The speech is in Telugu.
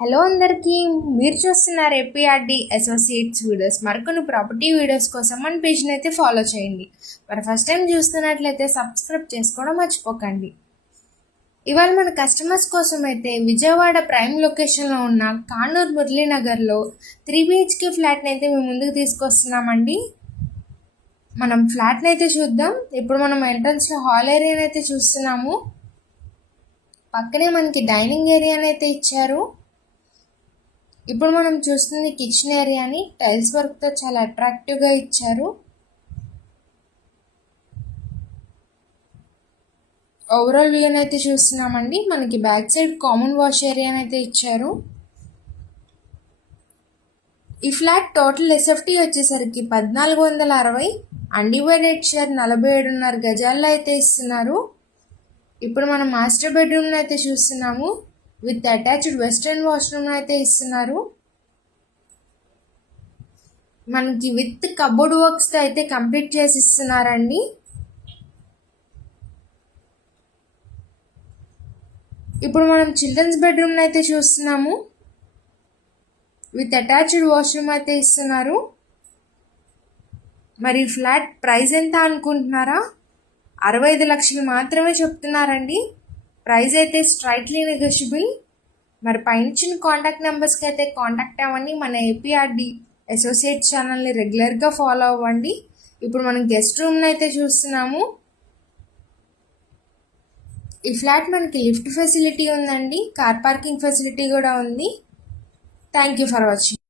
హలో అందరికీ, మీరు చూస్తున్నారు ఏపీఆర్డి అసోసియేట్స్ వీడియోస్. మరికొన్ని ప్రాపర్టీ వీడియోస్ కోసం మన పేజ్ని అయితే ఫాలో చేయండి. మరి ఫస్ట్ టైం చూస్తున్నట్లయితే సబ్స్క్రైబ్ చేసుకోవడం మర్చిపోకండి. ఇవాళ మన కస్టమర్స్ కోసం అయితే విజయవాడ ప్రైమ్ లొకేషన్లో ఉన్న కానూర్ మురళీనగర్లో 3 BHK ఫ్లాట్ని అయితే మేము ముందుకు తీసుకొస్తున్నామండి. మనం ఫ్లాట్ని అయితే చూద్దాం. ఇప్పుడు మనం ఎంట్రన్స్లో హాల్ ఏరియాని అయితే చూస్తున్నాము. పక్కనే మనకి డైనింగ్ ఏరియాని అయితే ఇచ్చారు. ఇప్పుడు మనం చూస్తుంది కిచెన్ ఏరియాని టైల్స్ వర్క్తో చాలా అట్రాక్టివ్గా ఇచ్చారు. ఓవరాల్ వ్యూని అయితే చూస్తున్నామండి. మనకి బ్యాక్ సైడ్ కామన్ వాష్ ఏరియాని అయితే ఇచ్చారు. ఈ ఫ్లాట్ టోటల్ ఎస్ఎఫ్టీ వచ్చేసరికి 1460, అన్డివైడెడ్ షేర్ 47.5 గజాల్లో అయితే ఇస్తున్నారు. ఇప్పుడు మనం మాస్టర్ బెడ్రూమ్ని అయితే చూస్తున్నాము. విత్ అటాచ్డ్ వెస్ట్రన్ వాష్రూమ్ అయితే ఇస్తున్నారు. మనకి విత్ కబోర్డ్ వర్క్స్తో అయితే కంప్లీట్ చేసి ఇస్తున్నారండి. ఇప్పుడు మనం చిల్డ్రన్స్ బెడ్రూమ్ని అయితే చూస్తున్నాము. విత్ అటాచ్డ్ వాష్రూమ్ అయితే ఇస్తున్నారు. మరి ఫ్లాట్ ప్రైస్ ఎంత అనుకుంటున్నారా? 65 లక్షలు మాత్రమే చెప్తున్నారండి. ప్రైస్ అయితే స్ట్రైట్లీ నెగోషియబుల్. మరి పైన కాంటాక్ట్ నెంబర్స్కి అయితే కాంటాక్ట్ అవ్వండి. మన ఏపీఆర్డి అసోసియేట్ ఛానల్ని రెగ్యులర్గా ఫాలో అవ్వండి. ఇప్పుడు మనం గెస్ట్ రూమ్ని అయితే చూస్తున్నాము. ఈ ఫ్లాట్ మనకి లిఫ్ట్ ఫెసిలిటీ ఉందండి, కార్ పార్కింగ్ ఫెసిలిటీ కూడా ఉంది. Thank you for watching.